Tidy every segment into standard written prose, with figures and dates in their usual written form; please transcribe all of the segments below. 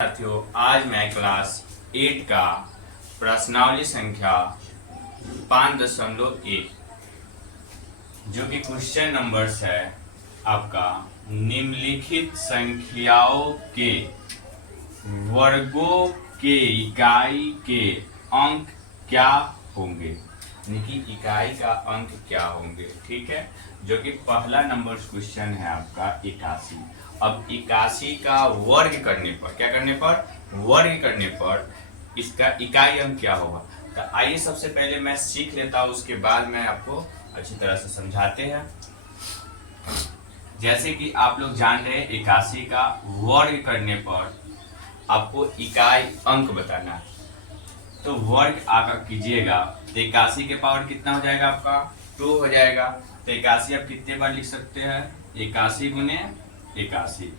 साथियों, आज मैं क्लास 8 का प्रश्नावली संख्या 5.1 जो कि क्वेश्चन नंबर्स है आपका निम्नलिखित संख्याओं के वर्गों के इकाई के अंक क्या होंगे, यानी कि इकाई का अंक क्या होंगे। ठीक है, जो कि पहला नंबर क्वेश्चन है आपका 81। अब 81 का वर्ग करने पर, क्या करने पर, वर्ग करने पर इसका इकाई अंक क्या होगा। तो आइए सबसे पहले मैं सीख लेता हूं, उसके बाद मैं आपको अच्छी तरह से समझाते हैं। जैसे कि आप लोग जान रहे हैं 81 का वर्ग करने पर आपको इकाई अंक बताना है। तो वर्ग आकर कीजिएगा तो 81 के पावर कितना हो जाएगा आपका 2 हो जाएगा। तो 81 आप कितने बार लिख सकते हैं, 81 गुने 81।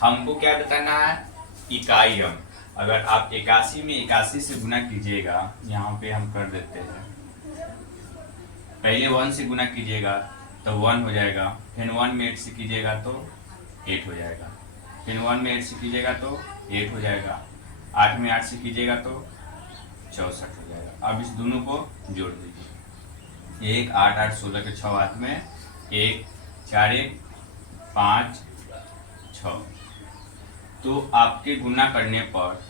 हमको क्या बताना है, इकाई अंक। अगर आप 81 में 81 से गुना कीजिएगा, यहाँ पे हम कर देते हैं, पहले 1 से गुना कीजिएगा तो 1 हो जाएगा, फिर 1 में 8 से कीजिएगा तो 8 हो जाएगा, फिर 1 में 8 से कीजिएगा तो 8 हो जाएगा, 8 में 8 से कीजिएगा तो 64 हो जाएगा। अब इस दोनों को जोड़ दीजिए, 1 8 8 16 के 6 हाथ में 1 4 1 5 6। तो आपके गुना करने पर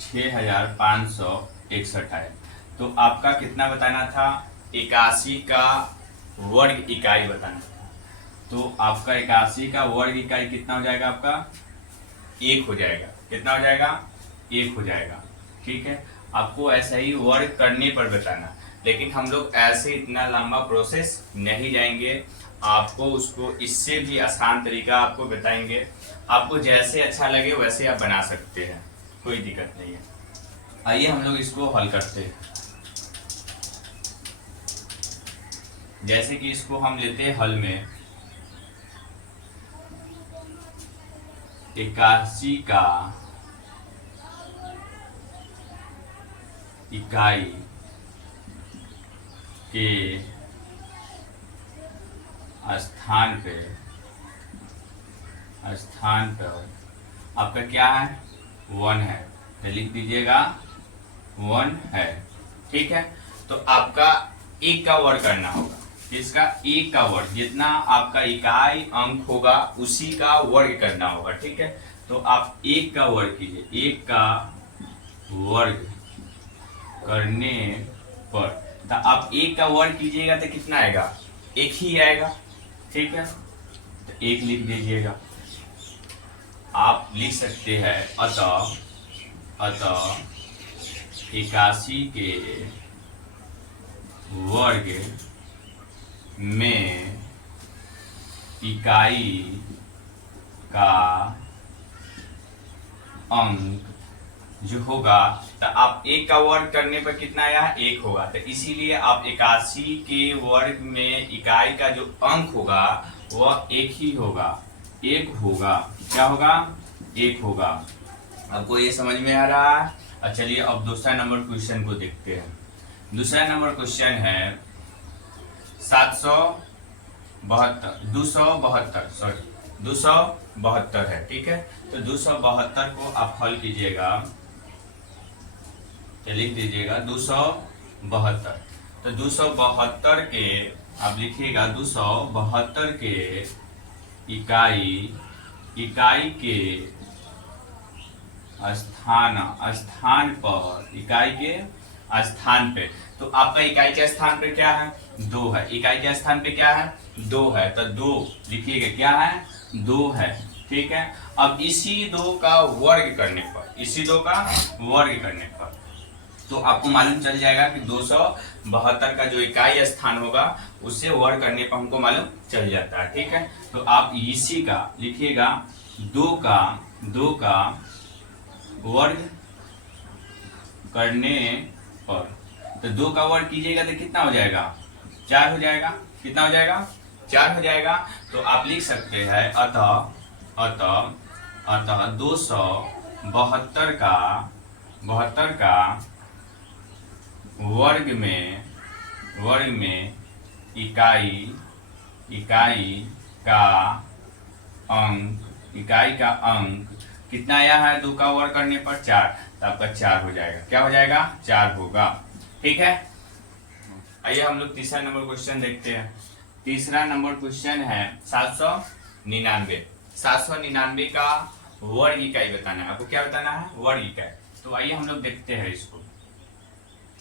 6561 आए। तो आपका कितना बताना था, 81 का वर्ग इकाई बताना था। तो आपका 81 का वर्ग इकाई कितना हो जाएगा, आपका 1 हो जाएगा। कितना हो जाएगा, 1 हो जाएगा। ठीक है, आपको ऐसा ही वर्ग करने पर बताना, लेकिन हम लोग ऐसे इतना लंबा प्रोसेस नहीं जाएंगे। आपको उसको इससे भी आसान तरीका आपको बताएंगे, आपको जैसे अच्छा लगे वैसे आप बना सकते हैं, कोई दिक्कत नहीं है। आइए हम लोग इसको हल करते हैं। जैसे कि इसको हम लेते हैं हल में, 81 का इकाई के स्थान पर आपका क्या है, 1 है, तो लिख दीजिएगा 1 है। ठीक है, तो आपका 1 का वर्ग करना होगा। इसका 1 का वर्ग, जितना आपका इकाई अंक होगा उसी का वर्ग करना होगा। ठीक है, तो आप 1 का वर्ग कीजिए, 1 का वर्ग करने पर, तो आप 1 का वर्ग कीजिएगा तो कितना आएगा, 1 ही आएगा। ठीक है, तो 1 लिख दीजिएगा। आप लिख सकते हैं अतः 81 के वर्ग में इकाई का अंक जो होगा, तो आप 1 का वर्ग करने पर कितना आया, 1 होगा। तो इसीलिए आप 81 के वर्ग में इकाई का जो अंक होगा वह 1 ही होगा, 1 होगा। क्या होगा, 1 होगा। आपको ये समझ में आ रहा है। चलिए अब दूसरा नंबर क्वेश्चन को देखते हैं। दूसरा नंबर क्वेश्चन है 272 है। ठीक है, तो 272 को आप हल कीजिएगा, लिख दीजिएगा 272। तो 272 के आप लिखिएगा, 272 के इकाई के स्थान पर, इकाई के स्थान पे, तो आपका इकाई के स्थान पे क्या है, 2 है। इकाई के स्थान पे क्या है, 2 है, तो 2 लिखिएगा, क्या है, 2 है। ठीक है, अब इसी 2 का वर्ग करने पर, इसी 2 का वर्ग करने पर तो आपको मालूम चल जाएगा कि 272 का जो इकाई स्थान होगा उससे वर्ग करने पर हमको मालूम चल जाता है। ठीक है, तो आप इसी का लिखिएगा, 2 का वर्ग करने पर, तो 2 का वर्ग कीजिएगा तो कितना हो जाएगा, 4 हो जाएगा। कितना हो जाएगा, 4 हो जाएगा। तो आप लिख सकते हैं अतः 272 का वर्ग में इकाई का अंक कितना आया है 2 का वर्ग करने पर 4, तो आपका 4 हो जाएगा। क्या हो जाएगा? 4 होगा। ठीक है, आइए हम लोग तीसरा नंबर क्वेश्चन देखते हैं। तीसरा नंबर क्वेश्चन है 799। 799 का वर्ग इकाई बताना है आपको। क्या बताना है? वर्ग इकाई। तो आइए हम लोग देखते हैं इसको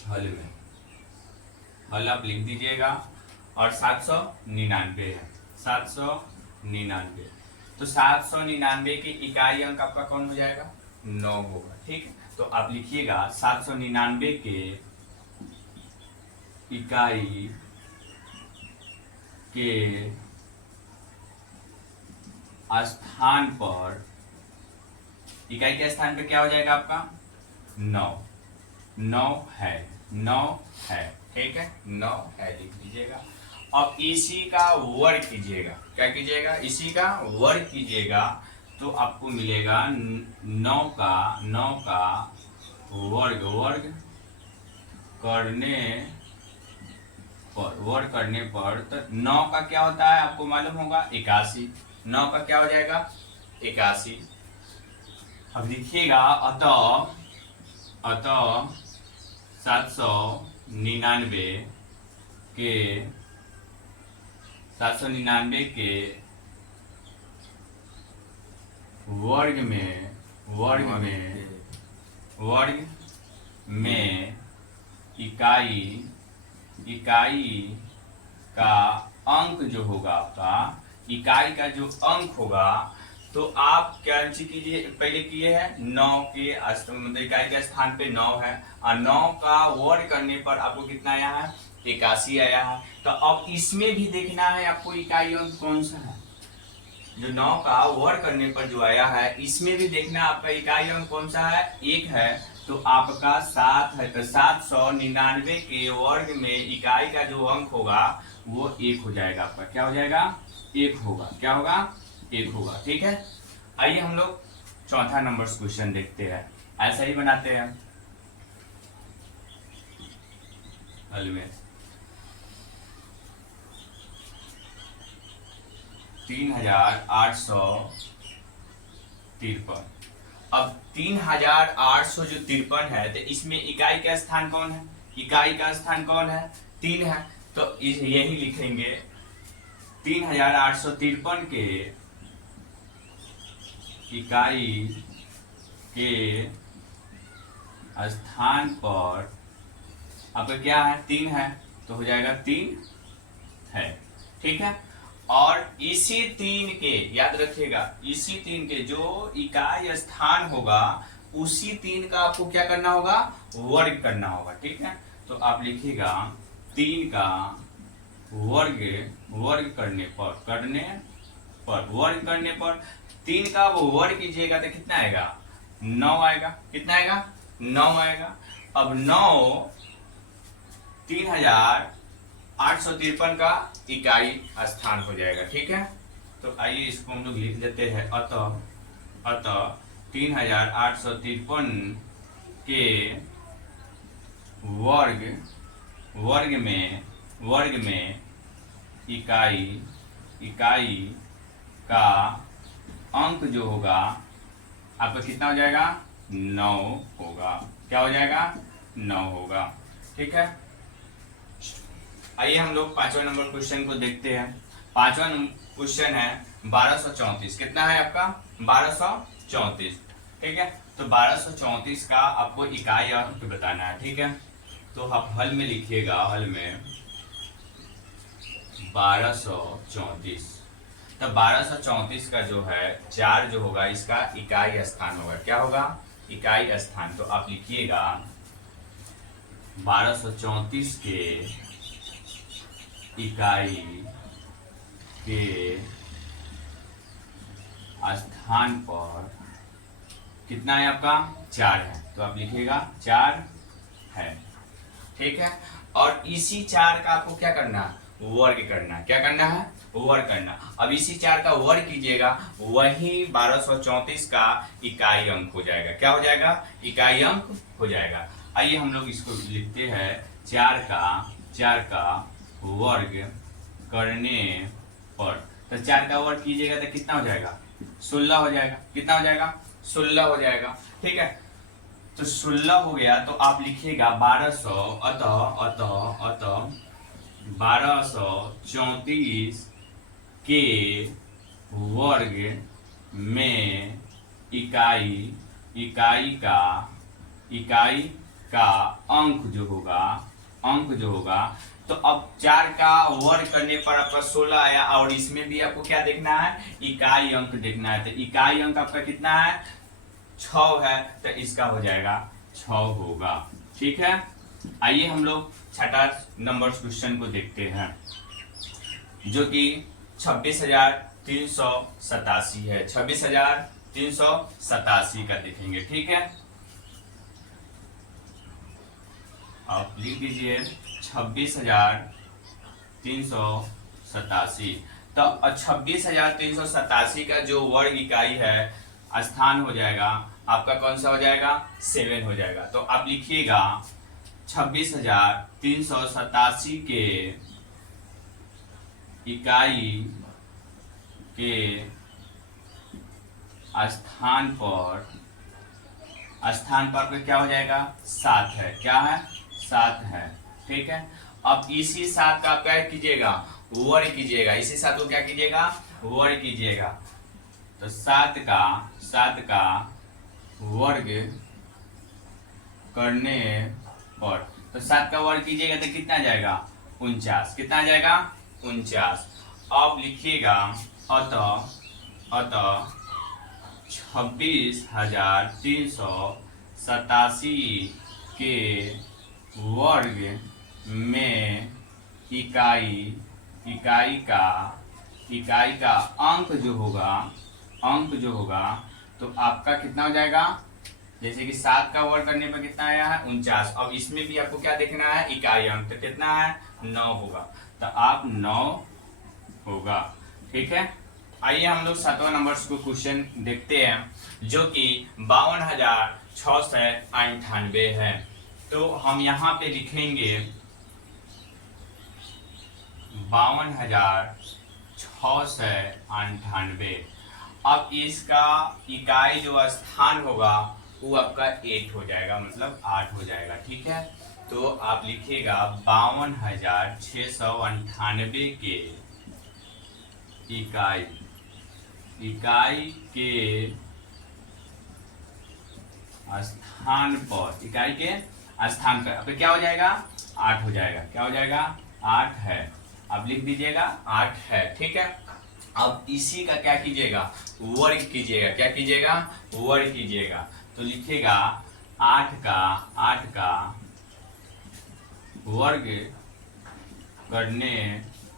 हल में। हल आप लिख दीजिएगा और 799 है। 799, तो 799 के इकाई अंक आपका कौन हो जाएगा? 9 होगा। ठीक है, तो आप लिखिएगा 799 के इकाई के स्थान पर, इकाई के स्थान पे क्या हो जाएगा आपका? 9। 9 है, 9 है। ठीक है, 9 है लिख दीजिएगा। अब इसी का वर्ग कीजिएगा। क्या कीजिएगा? इसी का वर्ग कीजिएगा तो आपको मिलेगा 9 का वर्ग करने पर तो 9 का क्या होता है आपको मालूम होगा? 81। 9 का क्या हो जाएगा? 81। अब लिखिएगा अतः 799 के 799 के वर्ग में इकाई का अंक जो होगा आपका, इकाई का जो अंक होगा, तो आप क्या कीजिए? पहले किए हैं 9 के मतलब इकाई के स्थान पे 9 है और 9 का वर्ग करने पर आपको कितना आया है? 81 आया है। तो अब इसमें भी देखना है आपको इकाई अंक कौन सा है। जो 9 का वर्ग करने पर जो आया है, इसमें भी देखना आपका इकाई अंक कौन सा है? 1 है। तो आपका 7 है, तो 799 के वर्ग में इकाई का जो अंक होगा वो 1 हो जाएगा आपका। क्या हो जाएगा? 1 होगा। क्या होगा? 1 होगा। ठीक है, आइए हम लोग चौथा नंबर क्वेश्चन देखते हैं। ऐसा ही बनाते हैं हल में। 3853। अब 3800 जो 53 है, तो इसमें इकाई का स्थान कौन है? इकाई का स्थान कौन है? 3 है। तो यही लिखेंगे 3853 के इकाई के स्थान पर आपका क्या है? 3 है, तो हो जाएगा 3 है। ठीक है, और इसी 3 के, याद रखिएगा, इसी 3 के जो इकाई स्थान होगा उसी 3 का आपको क्या करना होगा? वर्ग करना होगा। ठीक है, तो आप लिखिएगा 3 का वर्ग करने पर 3 का वो वर्ग कीजिएगा तो कितना आएगा? 9 आएगा। कितना आएगा? 9 आएगा। अब 9 3853 का इकाई स्थान हो जाएगा। ठीक है, तो आइए इसको हम लोग लिख देते हैं। अतः 3853 के वर्ग में इकाई का अंक जो होगा आपका कितना हो जाएगा? 9 होगा। क्या हो जाएगा? 9 होगा। ठीक है, आइए हम लोग पांचवा नंबर क्वेश्चन को देखते हैं। पांचवा क्वेश्चन है 1234। कितना है आपका? 1234। ठीक है, तो 1234 का आपको इकाई अंक बताना है। ठीक है, तो आप हल में लिखिएगा, हल में 1234। तो 1234 का जो है 4 जो होगा इसका इकाई स्थान होगा। क्या होगा? इकाई स्थान। तो आप लिखिएगा 1234 के इकाई के स्थान पर कितना है आपका? 4 है, तो आप लिखिएगा 4 है। ठीक है, और इसी 4 का आपको क्या करना है? वर्ग करना है। क्या करना है? वर्ग करना। अब इसी 4 का वर्ग कीजिएगा, वही 1234 का इकाई अंक हो जाएगा। क्या हो जाएगा? इकाई अंक हो जाएगा। आइए हम लोग इसको लिखते हैं 4 का वर्ग करने पर। तो 4 का वर्ग कीजिएगा तो कितना हो जाएगा? 16 हो जाएगा। कितना हो जाएगा? 16 हो जाएगा। ठीक है, तो 16 हो गया तो आप लिखिएगा 1200, अतः अतः अतः 1234 के वर्ग में इकाई इकाई का अंक जो होगा तो अब 4 का वर्ग करने पर आपका 16 आया, और इसमें भी आपको क्या देखना है, इकाई अंक देखना है। तो इकाई अंक आपका कितना है, 6 है, तो इसका हो जाएगा 6 होगा। ठीक है, आइए हम लोग छठा नंबर क्वेश्चन को देखते हैं, जो कि 26,387 है। 26,387 का देखेंगे। ठीक है, आप लिख दीजिए 26,387। तो 26,387 का जो वर्ग इकाई है, स्थान हो जाएगा आपका कौन सा हो जाएगा, 7 हो जाएगा। तो आप लिखिएगा 26,387 के इकाई के स्थान पर क्या हो जाएगा, 7 है। क्या है, 7 है। ठीक है, अब इसी 7 का क्या कीजिएगा, वर्ग कीजिएगा। इसी 7 को क्या कीजिएगा, वर्ग कीजिएगा। तो 7 का वर्ग करने पर, तो 7 का वर्ग कीजिएगा तो कितना जाएगा, 49। कितना जाएगा, 49। अब लिखिएगा अतः 26,387 के वर्ग में इकाई का अंक जो होगा तो आपका कितना हो जाएगा, जैसे कि 7 का वर्ग करने पर कितना आया है, 49। अब इसमें भी आपको क्या देखना है, इकाई अंक, तो कितना है, 9 होगा। तो आप 9 होगा। ठीक है, आइए हम लोग 7वां नंबर को क्वेश्चन देखते हैं, जो कि 52,698 है। तो हम यहाँ पे लिखेंगे 52,698। अब इसका इकाई जो स्थान होगा वो आपका 8 हो जाएगा, मतलब 8 हो जाएगा। ठीक है, तो आप लिखिएगा 52,698 के इकाई के स्थान पर अब क्या हो जाएगा, 8 हो जाएगा। क्या हो जाएगा, 8 है। अब लिख दीजिएगा 8 है। ठीक है, अब इसी का क्या कीजिएगा, वर्ग कीजिएगा। क्या कीजिएगा, वर्ग कीजिएगा। तो लिखिएगा 8 का वर्ग करने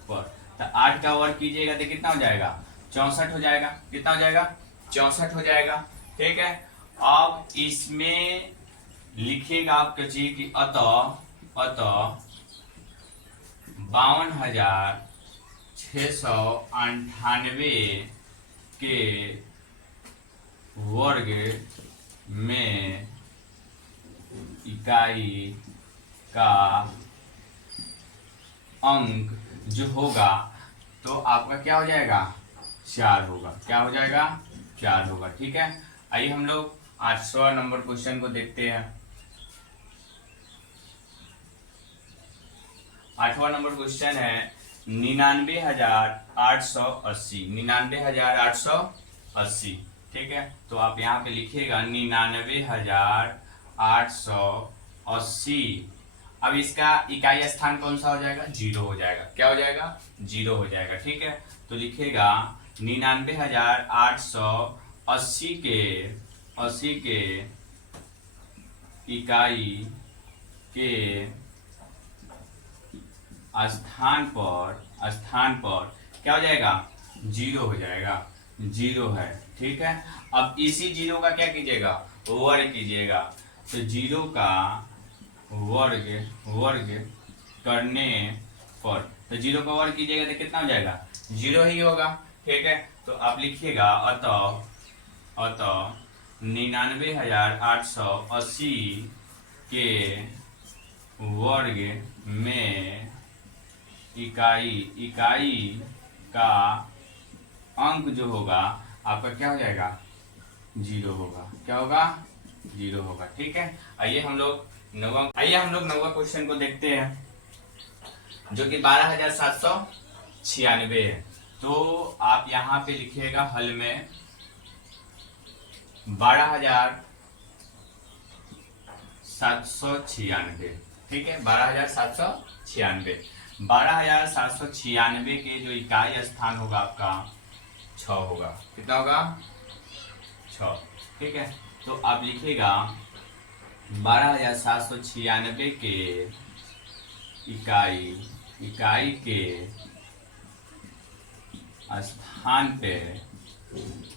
पर, तो 8 का वर्ग कीजिएगा तो कितना हो जाएगा, 64 हो जाएगा। कितना हो जाएगा, 64 हो जाएगा। ठीक है, अब इसमें लिखिएगा आप कचिए कि अतः 52,698 के वर्ग में इकाई का अंक जो होगा तो आपका क्या हो जाएगा, 4 होगा। क्या हो जाएगा, 4 होगा। ठीक है, आइए हम लोग 8वां नंबर क्वेश्चन को देखते हैं। 8वां नंबर क्वेश्चन है 99,880। 99,880। ठीक है, तो आप यहाँ पे लिखिएगा 99,880। अब इसका इकाई स्थान कौन सा हो जाएगा, 0 हो जाएगा। क्या हो जाएगा, 0 हो जाएगा। ठीक है, तो लिखिएगा 99,880 के इकाई के स्थान पर क्या हो जाएगा, 0 हो जाएगा। 0 है। ठीक है, अब इसी 0 का क्या कीजिएगा, वर्ग कीजिएगा। तो 0 का वर्ग करने पर, तो 0 का वर्ग कीजिएगा तो कितना हो जाएगा, 0 ही होगा। ठीक है, तो आप लिखिएगा अतः 99,880 के वर्ग में इकाई का अंक जो होगा आपका क्या हो जाएगा, जीरो होगा। क्या होगा? जीरो होगा। ठीक है, आइए हम लोग नौवा क्वेश्चन को देखते हैं, जो कि 12,796 है। तो आप यहाँ पे लिखिएगा हल में 12,796। ठीक है, 12,796। 12,796 के जो इकाई स्थान होगा आपका 6 होगा। कितना होगा? 6। ठीक है, तो आप लिखिएगा 12,796 के इकाई के स्थान पे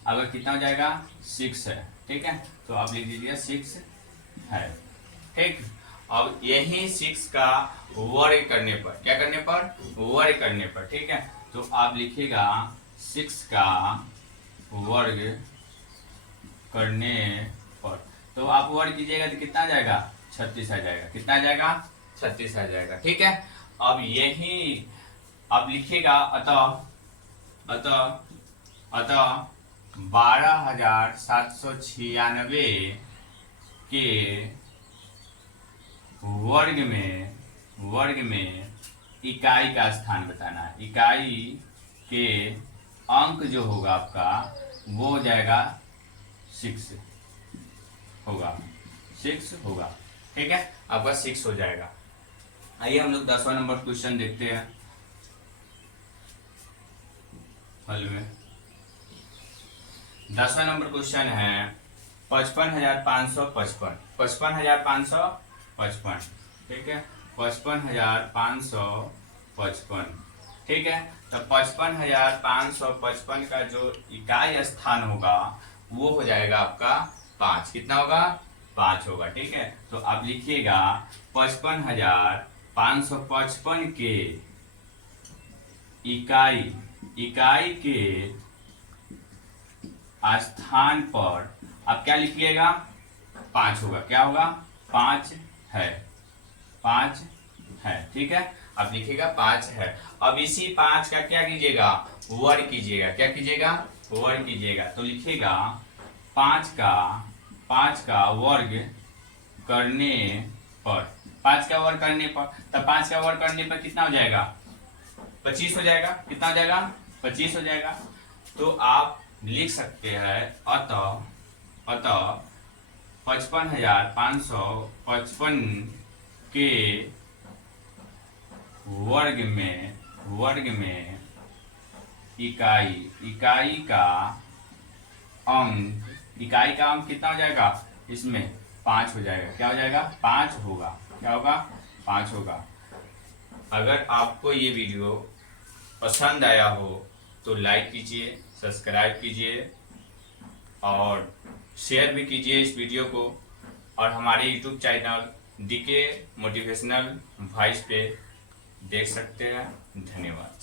अगर कितना हो जाएगा? 6 है। ठीक है, तो आप लिख दीजिए 6 है। ठीक, अब यही 6 का वर्ग करने पर, क्या करने पर? वर्ग करने पर। ठीक है, तो आप लिखिएगा 6 का वर्ग करने पर, तो आप वर्ग कीजिएगा तो कितना आ जाएगा? 36 आ जाएगा। कितना आ जाएगा? 36 आ जाएगा। ठीक है, अब यही आप लिखिएगा अतः 12,796 के वर्ग में इकाई का स्थान बताना है। इकाई के अंक जो होगा आपका वो हो जाएगा 6 होगा। 6 होगा। ठीक है, आपका 6 हो जाएगा। आइए हम लोग 10वां नंबर क्वेश्चन देखते हैं हल में। 10वां नंबर क्वेश्चन है 55,555। 55,555। ठीक है, 55,555। ठीक है, तो 55,555 का जो इकाई स्थान होगा वो हो जाएगा आपका 5। कितना होगा? 5 होगा। ठीक है, तो आप लिखिएगा 55,555 के इकाई के स्थान पर आप क्या लिखिएगा? 5 होगा। क्या होगा? 5 है। 5 है। ठीक है, आप लिखिएगा 5 है। अब इसी 5 का क्या कीजिएगा? वर्ग कीजिएगा। क्या कीजिएगा? वर्ग कीजिएगा। तो लिखिएगा 5 का वर्ग करने पर, 5 का वर्ग करने पर, तब 5 का वर्ग करने पर कितना हो जाएगा? 25 हो जाएगा। कितना हो जाएगा? 25 हो जाएगा। तो आप लिख सकते हैं अतः 55,555 के वर्ग में इकाई का अंक कितना हो जाएगा? इसमें 5 हो जाएगा। क्या हो जाएगा? 5 होगा। क्या होगा? 5 होगा। अगर आपको ये वीडियो पसंद आया हो तो लाइक कीजिए, सब्सक्राइब कीजिए और शेयर भी कीजिए इस वीडियो को। और हमारे YouTube channel DK motivational voice पे देख सकते हैं। धन्यवाद।